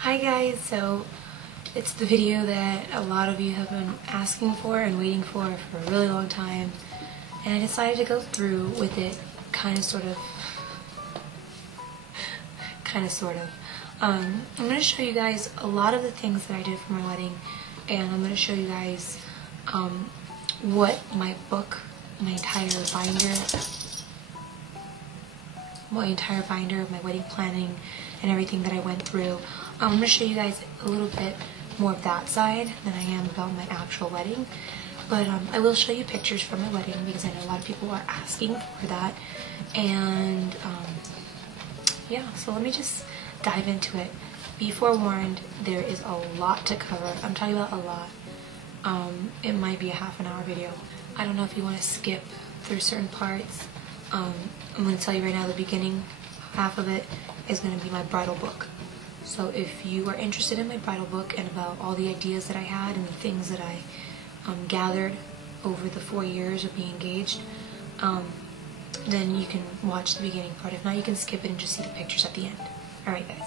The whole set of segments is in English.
Hi guys, so it's the video that a lot of you have been asking for and waiting for a really long time, and I decided to go through with it kind of sort of. I'm going to show you guys a lot of the things that I did for my wedding, and I'm going to show you guys what my book, my entire binder of my wedding planning and everything that I went through. I'm going to show you guys a little bit more of that side than I am about my actual wedding. But I will show you pictures from my wedding because I know a lot of people are asking for that. And yeah, so let me just dive into it. Be forewarned, there is a lot to cover. I'm talking about a lot. It might be a half-an-hour video. I don't know if you want to skip through certain parts. I'm going to tell you right now, the beginning half of it is going to be my bridal book. So if you are interested in my bridal book and about all the ideas that I had and the things that I gathered over the 4 years of being engaged, then you can watch the beginning part. If not, you can skip it and just see the pictures at the end. Alright guys.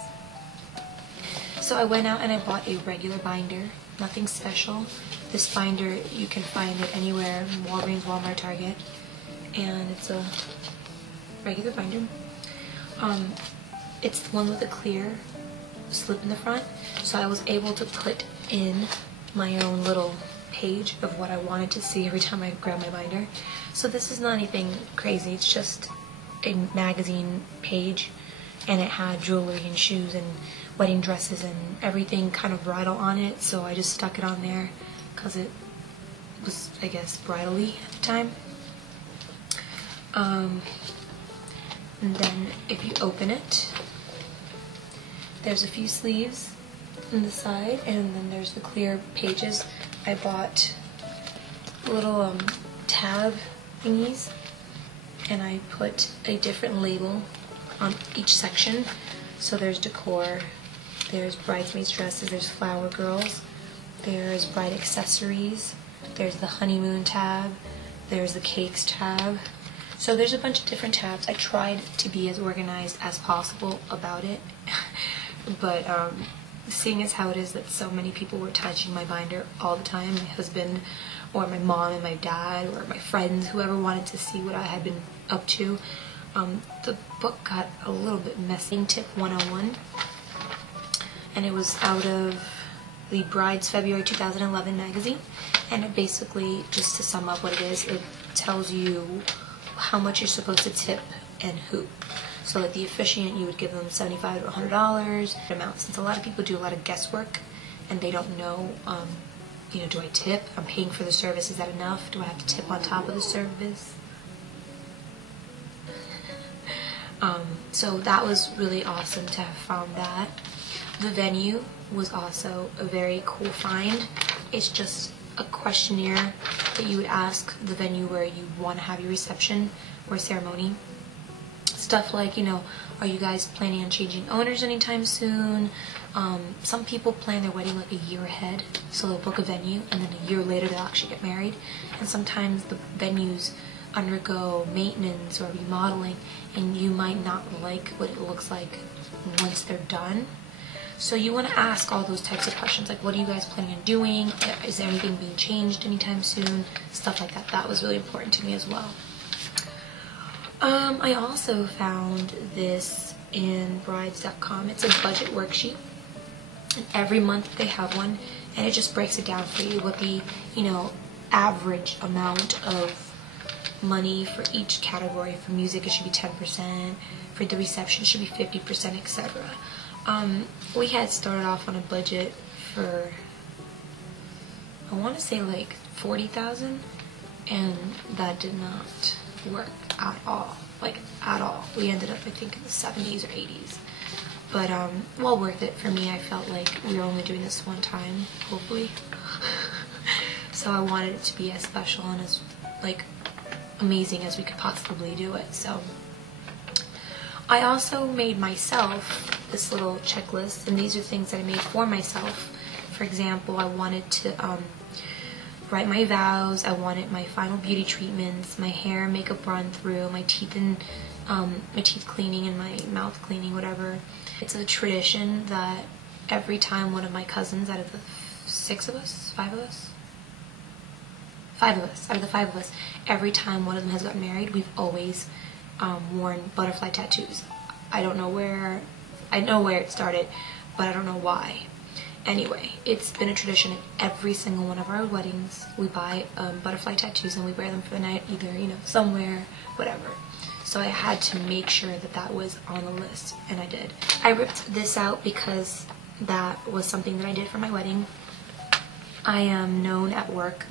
So I went out and I bought a regular binder. Nothing special. This binder, you can find it anywhere, Walgreens, Walmart, Target. And it's a regular binder. It's the one with a clear slip in the front, so I was able to put in my own little page of what I wanted to see every time I grab my binder. So this is not anything crazy, it's just a magazine page, and it had jewelry and shoes and wedding dresses and everything kind of bridal on it, so I just stuck it on there because it was, I guess, bridal-y at the time. And then if you open it, there's a few sleeves on the side, and then there's the clear pages. I bought little tab thingies, and I put a different label on each section. So there's decor, there's bridesmaids dresses, there's flower girls, there's bride accessories, there's the honeymoon tab, there's the cakes tab. So there's a bunch of different tabs. I tried to be as organized as possible about it, but seeing as how it is that so many people were touching my binder all the time, my husband or my mom and my dad or my friends, whoever wanted to see what I had been up to, the book got a little bit messy. Tip 101, and it was out of the Bride's February 2011 magazine, and it basically, just to sum up what it is, it tells you how much you're supposed to tip and who. So like the officiant, you would give them $75 to $100 amount. Since a lot of people do a lot of guesswork and they don't know, you know, do I tip? I'm paying for the service, is that enough? Do I have to tip on top of the service? So that was really awesome to have found that. The venue was also a very cool find. It's just a questionnaire that you would ask the venue where you want to have your reception or ceremony. Stuff like, you know, are you guys planning on changing owners anytime soon? Some people plan their wedding like a year ahead, so they'll book a venue and then a year later they'll actually get married. And sometimes the venues undergo maintenance or remodeling, and you might not like what it looks like once they're done. So you want to ask all those types of questions, like what are you guys planning on doing? Is there anything being changed anytime soon? Stuff like that. That was really important to me as well. I also found this in brides.com. It's a budget worksheet, and every month they have one, and it just breaks it down for you what the, you know, average amount of money for each category. For music it should be 10%, for the reception it should be 50%, etc. We had started off on a budget for, I want to say like $40,000, and that did not work at all, like at all. We ended up, I think, in the 70s or 80s, but well worth it for me. I felt like we were only doing this one time, hopefully, so I wanted it to be as special and as like amazing as we could possibly do it. So I also made myself this little checklist, and these are things that I made for myself. For example, I wanted to write my vows, I wanted my final beauty treatments, my hair, makeup run through, my teeth and my teeth cleaning and my mouth cleaning, whatever. It's a tradition that every time one of my cousins, out of the out of the five of us, every time one of them has gotten married, we've always worn butterfly tattoos. I know where it started, but I don't know why. Anyway, it's been a tradition at every single one of our weddings. We buy butterfly tattoos and we wear them for the night, either, somewhere, whatever. So I had to make sure that that was on the list, and I did. I ripped this out because that was something that I did for my wedding. I am known at work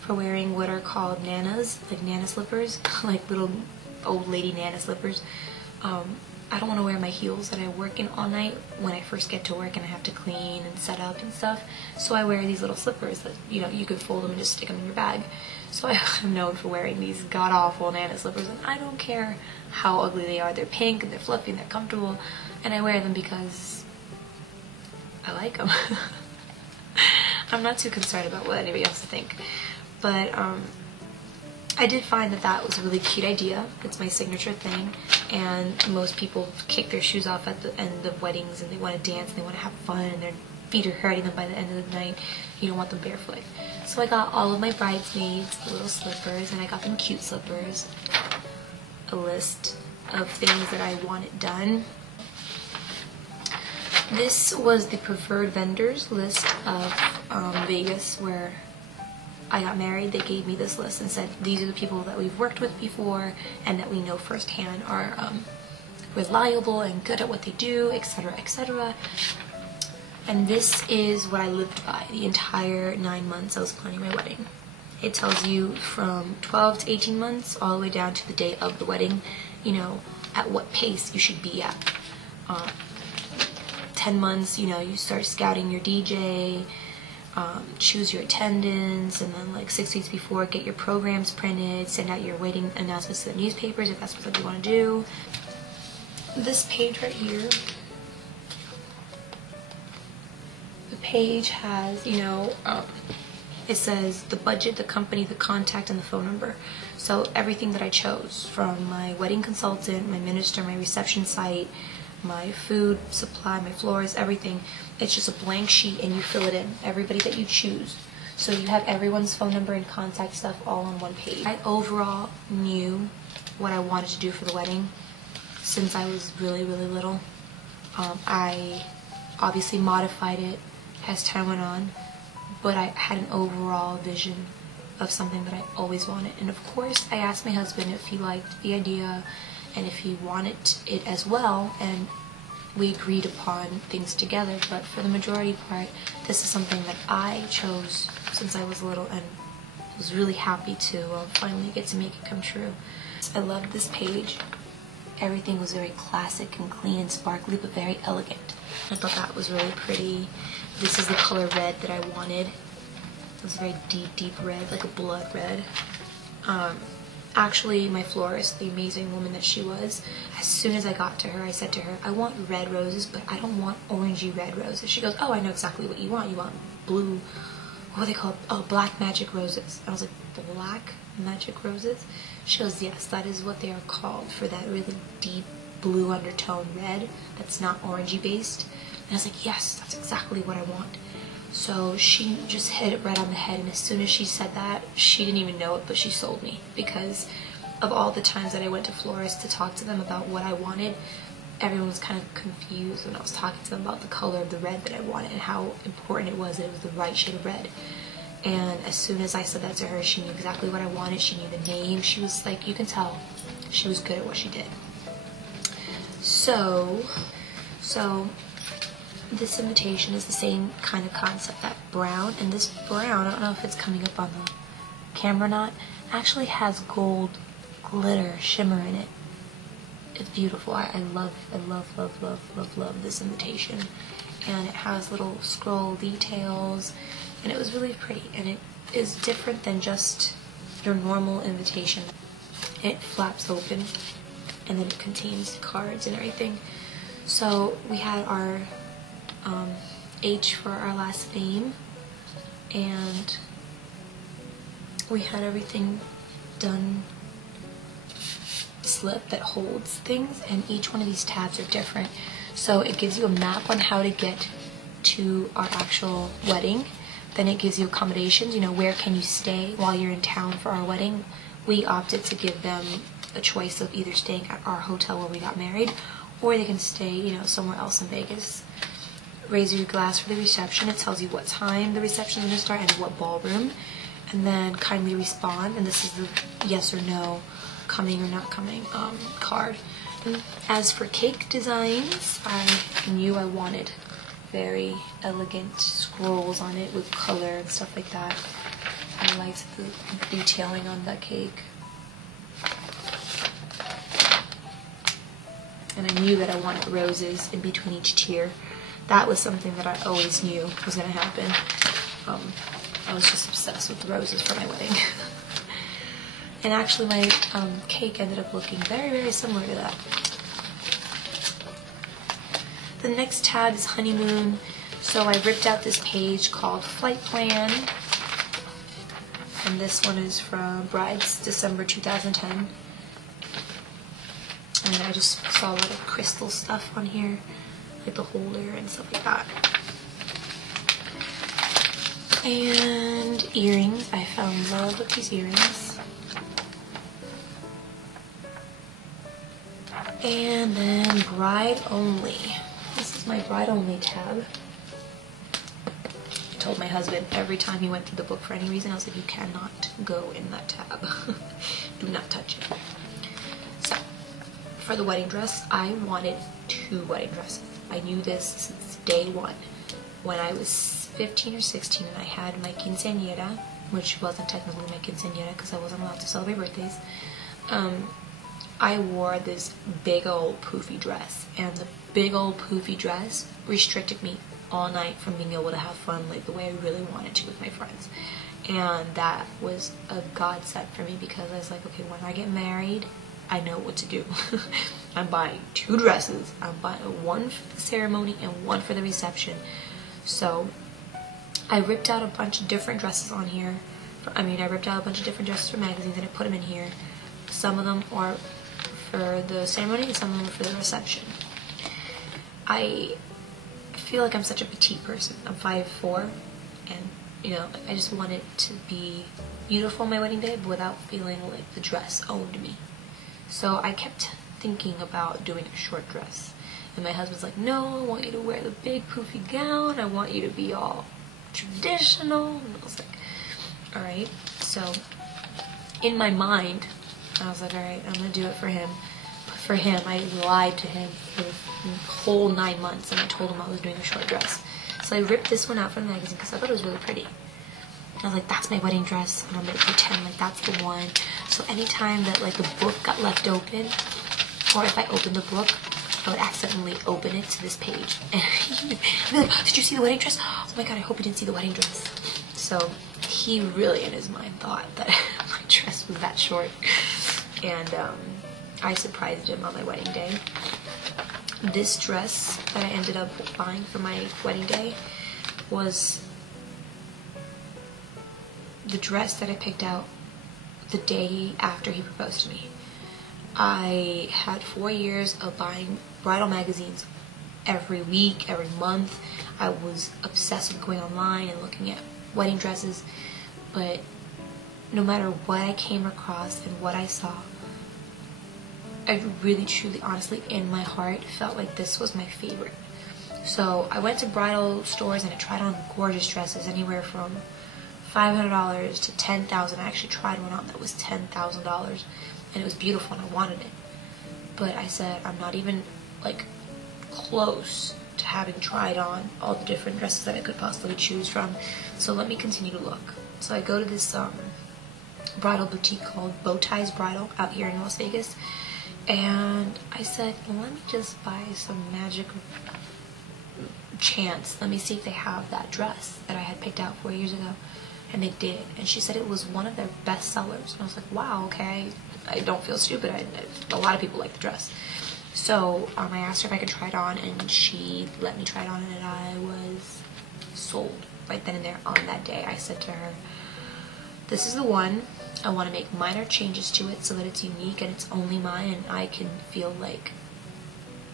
for wearing what are called nanas, like nana slippers, like little old lady nana slippers. I don't want to wear my heels that I work in all night when I first get to work and I have to clean and set up and stuff. So I wear these little slippers that, you could fold them and just stick them in your bag. So I'm known for wearing these god-awful nana slippers, and I don't care how ugly they are. They're pink and they're fluffy and they're comfortable, and I wear them because I like them. I'm not too concerned about what anybody else think. But I did find that that was a really cute idea. It's my signature thing, and most people kick their shoes off at the end of weddings and they want to dance and they want to have fun and their feet are hurting them by the end of the night. You don't want them barefoot. So I got all of my bridesmaids little slippers, and I got them cute slippers. A list of things that I wanted done. This was the preferred vendors list of Vegas where I got married. They gave me this list and said these are the people that we've worked with before and that we know firsthand are reliable and good at what they do, etc., etc. And this is what I lived by the entire 9 months I was planning my wedding. It tells you from 12 to 18 months all the way down to the day of the wedding, at what pace you should be at. 10 months, you start scouting your DJ, choose your attendance, and then like 6 weeks before, get your programs printed, send out your wedding announcements to the newspapers if that's what you want to do. This page right here, the page has, it says the budget, the company, the contact, and the phone number. So everything that I chose, from my wedding consultant, my minister, my reception site, my food supply, my florist, everything. It's just a blank sheet and you fill it in, everybody that you choose. So you have everyone's phone number and contact stuff all on one page. I overall knew what I wanted to do for the wedding since I was really, really little. I obviously modified it as time went on, but I had an overall vision of something that I always wanted. And of course, I asked my husband if he liked the idea and if he wanted it as well, and we agreed upon things together. But for the majority part, this is something that I chose since I was little and was really happy to finally get to make it come true. I loved this page. Everything was very classic and clean and sparkly, but very elegant. I thought that was really pretty. This is the color red that I wanted. It was very deep, deep red, like a blood red. Actually, my florist, the amazing woman that she was, as soon as I got to her, I said to her, I want red roses, but I don't want orangey red roses. She goes, oh, I know exactly what you want. You want blue, what are they called? Oh, black magic roses. I was like, black magic roses? She goes, yes, that is what they are called, for that really deep blue undertone red that's not orangey based. And I was like, yes, that's exactly what I want. So she just hit it right on the head, and as soon as she said that, she didn't even know it, but she sold me. Because of all the times that I went to florists to talk to them about what I wanted, everyone was kind of confused when I was talking to them about the color of the red that I wanted and how important it was that it was the right shade of red. And as soon as I said that to her, she knew exactly what I wanted. She knew the name. She was like, you can tell she was good at what she did. So this invitation is the same kind of concept, that brown, and this brown, I don't know if it's coming up on the camera or not, actually has gold glitter shimmer in it. It's beautiful. I love this invitation. And it has little scroll details, and it was really pretty, and it is different than just your normal invitation. It flaps open, and then it contains cards and everything. So we had our H for our last name, and we had everything done, slip that holds things, and each one of these tabs are different. So it gives you a map on how to get to our actual wedding. Then it gives you accommodations, you know, where can you stay while you're in town for our wedding. We opted to give them a choice of either staying at our hotel where we got married, or they can stay, you know, somewhere else in Vegas. Raise your glass for the reception. It tells you what time the reception is going to start and what ballroom. And then kindly respond, and this is the yes or no, coming or not coming card. As for cake designs, I knew I wanted very elegant scrolls on it with color and stuff like that. I liked the detailing on that cake. And I knew that I wanted roses in between each tier. That was something that I always knew was going to happen. I was just obsessed with roses for my wedding. And actually my cake ended up looking very, very similar to that. The next tab is honeymoon. So I ripped out this page called Flight Plan. And this one is from Brides, December 2010. And I just saw a lot of crystal stuff on here, like the holder and stuff like that. And earrings. I fell in love with these earrings. And then bride only. This is my bride only tab. I told my husband every time he went through the book for any reason, I was like, you cannot go in that tab. Do not touch it. So, for the wedding dress, I wanted 2 wedding dresses. I knew this since day one. When I was 15 or 16 and I had my quinceañera, which wasn't technically my quinceañera because I wasn't allowed to celebrate birthdays, I wore this big old poofy dress, and the big old poofy dress restricted me all night from being able to have fun like the way I really wanted to with my friends. And that was a godsend for me because I was like, okay, when I get married, I know what to do. I'm buying 2 dresses. I'm buying one for the ceremony and one for the reception. So I ripped out a bunch of different dresses on here. I ripped out a bunch of different dresses from magazines and I put them in here. Some of them are for the ceremony and some of them are for the reception. I feel like I'm such a petite person. I'm 5'4", and you know, I just want it to be beautiful on my wedding day, but without feeling like the dress owned me. So I kept thinking about doing a short dress. And my husband's like, no, I want you to wear the big poofy gown. I want you to be all traditional. And I was like, alright. So in my mind, I was like, alright, I'm going to do it for him. But for him, I lied to him for the whole 9 months, and I told him I was doing a short dress. So I ripped this one out from the magazine because I thought it was really pretty. I was like, that's my wedding dress, and I'm going to pretend like that's the one. So anytime that like the book got left open, or if I opened the book, I would accidentally open it to this page. And he'd be like, did you see the wedding dress? Oh my god, I hope you didn't see the wedding dress. So he really in his mind thought that my dress was that short. And I surprised him on my wedding day. This dress that I ended up buying for my wedding day was the dress that I picked out the day after he proposed to me. I had 4 years of buying bridal magazines every week, every month. I was obsessed with going online and looking at wedding dresses, but no matter what I came across and what I saw, I really, truly, honestly, in my heart, felt like this was my favorite. So I went to bridal stores and I tried on gorgeous dresses, anywhere from $500 to $10,000. I actually tried one on that was $10,000, and it was beautiful and I wanted it. But I said, I'm not even like close to having tried on all the different dresses that I could possibly choose from. So let me continue to look. So I go to this bridal boutique called Bowties Bridal out here in Las Vegas. And I said, well, let me just buy some magic chance. Let me see if they have that dress that I had picked out 4 years ago. And they did. And she said it was one of their best sellers. And I was like, wow, okay. I don't feel stupid. A lot of people like the dress. So I asked her if I could try it on, and she let me try it on, and I was sold right then and there on that day. I said to her, this is the one. I want to make minor changes to it so that it's unique and it's only mine, and I can feel like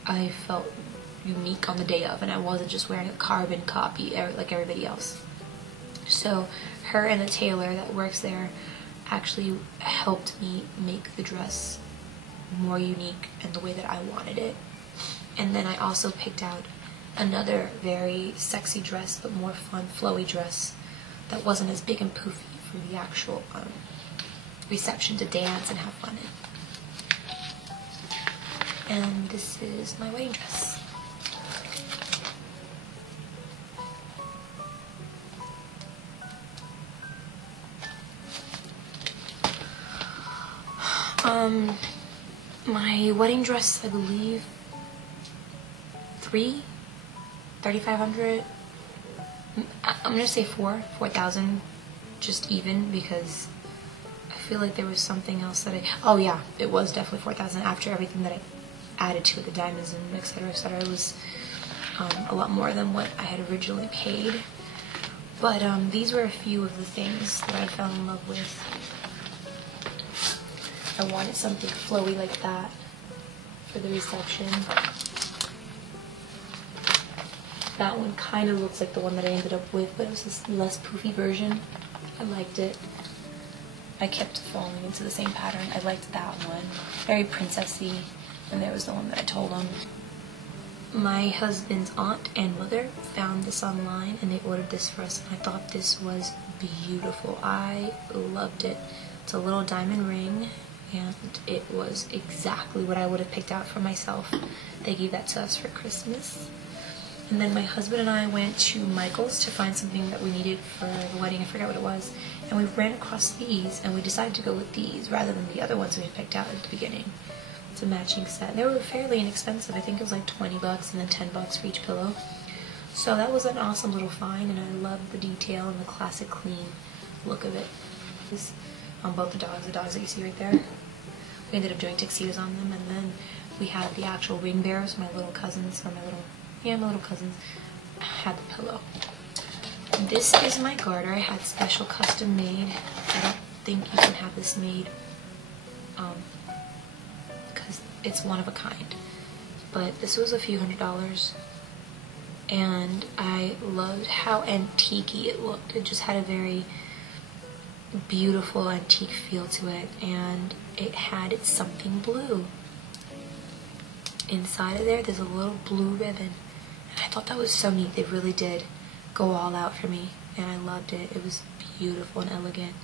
I felt unique on the day of, and I wasn't just wearing a carbon copy like everybody else. So her and the tailor that works there actually helped me make the dress more unique and the way that I wanted it. And then I also picked out another very sexy dress, but more fun, flowy dress that wasn't as big and poofy for the actual reception to dance and have fun in. And this is my wedding dress. My wedding dress, I believe, $3,500. I'm gonna say 4,000, just even, because I feel like there was something else that oh yeah, it was definitely 4,000 after everything that I added to it, the diamonds and etc. etc. It was a lot more than what I had originally paid. But these were a few of the things that I fell in love with. I wanted something flowy like that for the reception. That one kind of looks like the one that I ended up with, but it was this less poofy version. I liked it. I kept falling into the same pattern. I liked that one. Very princessy. And there was the one that I told him. My husband's aunt and mother found this online and they ordered this for us, and I thought this was beautiful. I loved it. It's a little diamond ring, and it was exactly what I would have picked out for myself. They gave that to us for Christmas. And then my husband and I went to Michael's to find something that we needed for the wedding. I forgot what it was. And we ran across these, and we decided to go with these rather than the other ones we had picked out at the beginning. It's a matching set. And they were fairly inexpensive. I think it was like 20 bucks and then 10 bucks for each pillow. So that was an awesome little find, and I loved the detail and the classic clean look of it. This on both the dogs that you see right there. We ended up doing tuxedos on them, and then we had the actual ring bearers, my little cousins, or my little cousins, had the pillow. This is my garter. I had special custom made. I don't think you can have this made because it's one of a kind. But this was a few $100s, and I loved how antique-y it looked. It just had a very beautiful antique feel to it, and it had its something blue. Inside of there's a little blue ribbon. And I thought that was so neat. They really did go all out for me, and I loved it. It was beautiful and elegant.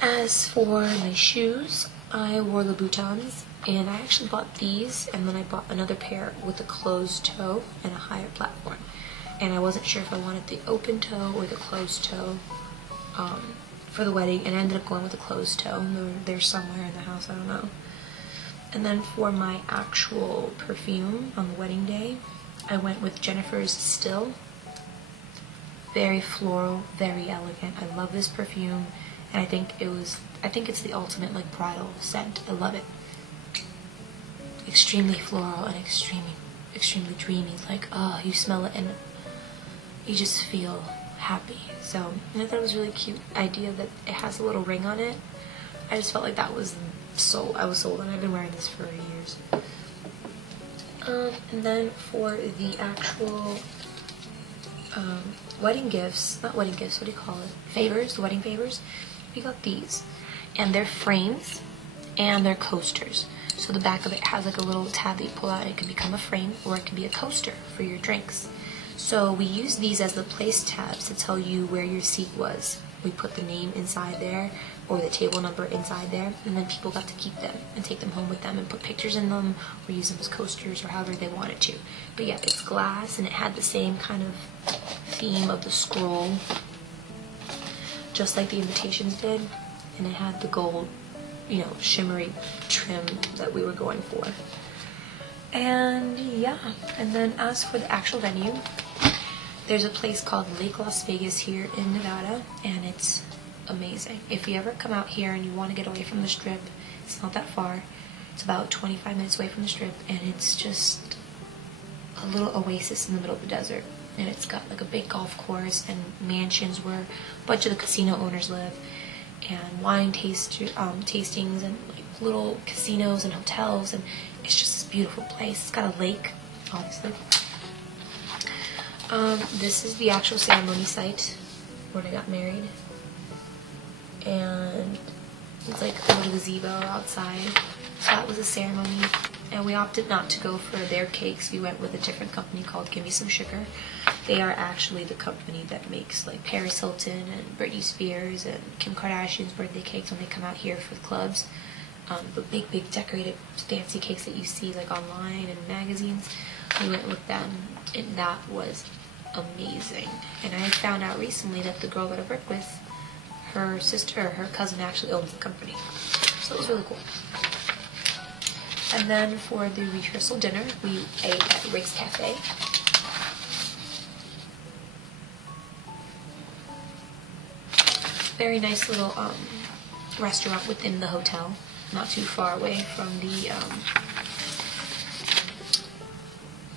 As for my shoes, I wore the Louboutins, and I actually bought these, and then I bought another pair with a closed toe and a higher platform. And I wasn't sure if I wanted the open toe or the closed toe for the wedding, and I ended up going with the closed toe. They're somewhere in the house, I don't know. And then for my actual perfume on the wedding day, I went with Jennifer's Still. Very floral, very elegant. I love this perfume, and I think it's the ultimate like bridal scent. I love it. Extremely floral and extremely dreamy. Like, oh, you smell it and you just feel happy. So, and I thought it was a really cute idea that it has a little ring on it. I just felt like that was sold. I was sold, and I've been wearing this for years. And then for the actual wedding gifts, not wedding gifts, what do you call it? Favors, the wedding favors. We got these, and they're frames and they're coasters. So the back of it has like a little tab that you pull out, and it can become a frame or it can be a coaster for your drinks. So we use these as the place tabs to tell you where your seat was. We put the name inside there, or the table number inside there, and then people got to keep them and take them home with them and put pictures in them or use them as coasters or however they wanted to. But yeah, it's glass, and it had the same kind of theme of the scroll, just like the invitations did, and it had the gold, you know, shimmery trim that we were going for. And yeah, and then as for the actual venue, there's a place called Lake Las Vegas here in Nevada, and it's amazing. If you ever come out here and you want to get away from the Strip, it's not that far. It's about 25 minutes away from the Strip, and it's just a little oasis in the middle of the desert. And it's got like a big golf course and mansions where a bunch of the casino owners live, and wine tastings and like little casinos and hotels, and it's just this beautiful place. It's got a lake obviously. This is the actual ceremony site where I got married. And it's like a little gazebo outside. So that was a ceremony. And we opted not to go for their cakes. We went with a different company called Gimme Some Sugar. They are actually the company that makes like Paris Hilton and Britney Spears and Kim Kardashian's birthday cakes when they come out here for the clubs. The big decorated fancy cakes that you see like online and magazines. We went with them, and that was amazing. And I found out recently that the girl that I work with, her sister or her cousin actually owns the company. So it was really cool. And then for the rehearsal dinner, we ate at Rick's Cafe. Very nice little restaurant within the hotel, not too far away from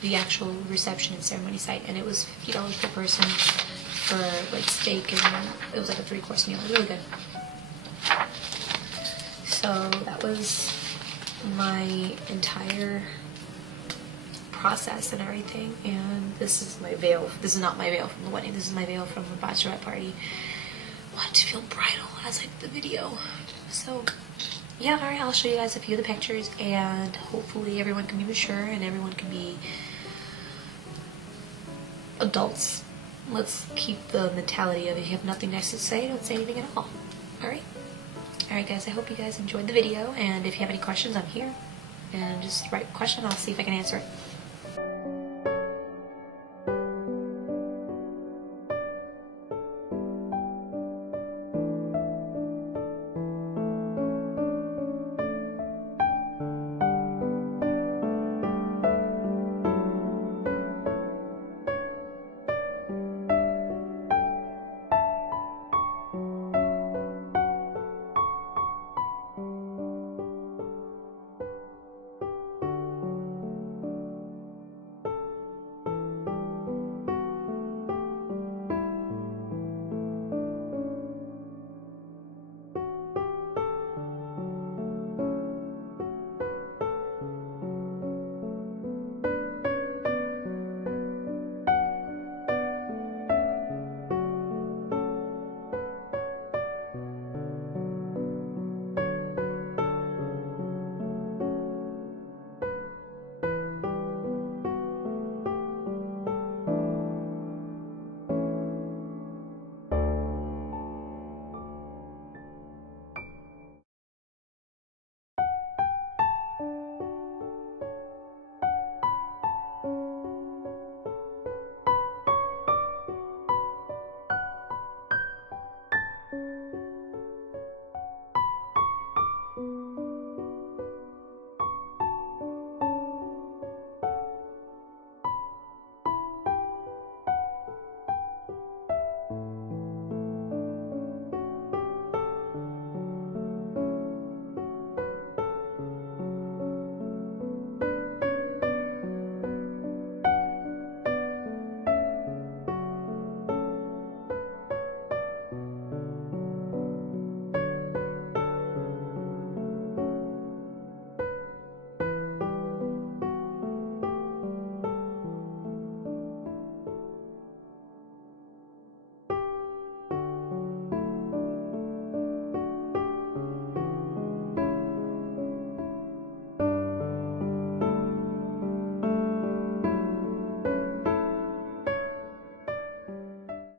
the actual reception and ceremony site. And it was $50 per person for like steak, and it was like a 3-course meal. It was really good. So that was my entire process and everything. And this is my veil. This is not my veil from the wedding. This is my veil from the bachelorette party. Want to feel bridal as like the video. So yeah, alright, I'll show you guys a few of the pictures, and hopefully everyone can be mature and everyone can be adults. Let's keep the mentality of if you have nothing nice to say, don't say anything at all. Alright? Alright guys, I hope you guys enjoyed the video, and if you have any questions, I'm here. And just write a question, I'll see if I can answer it.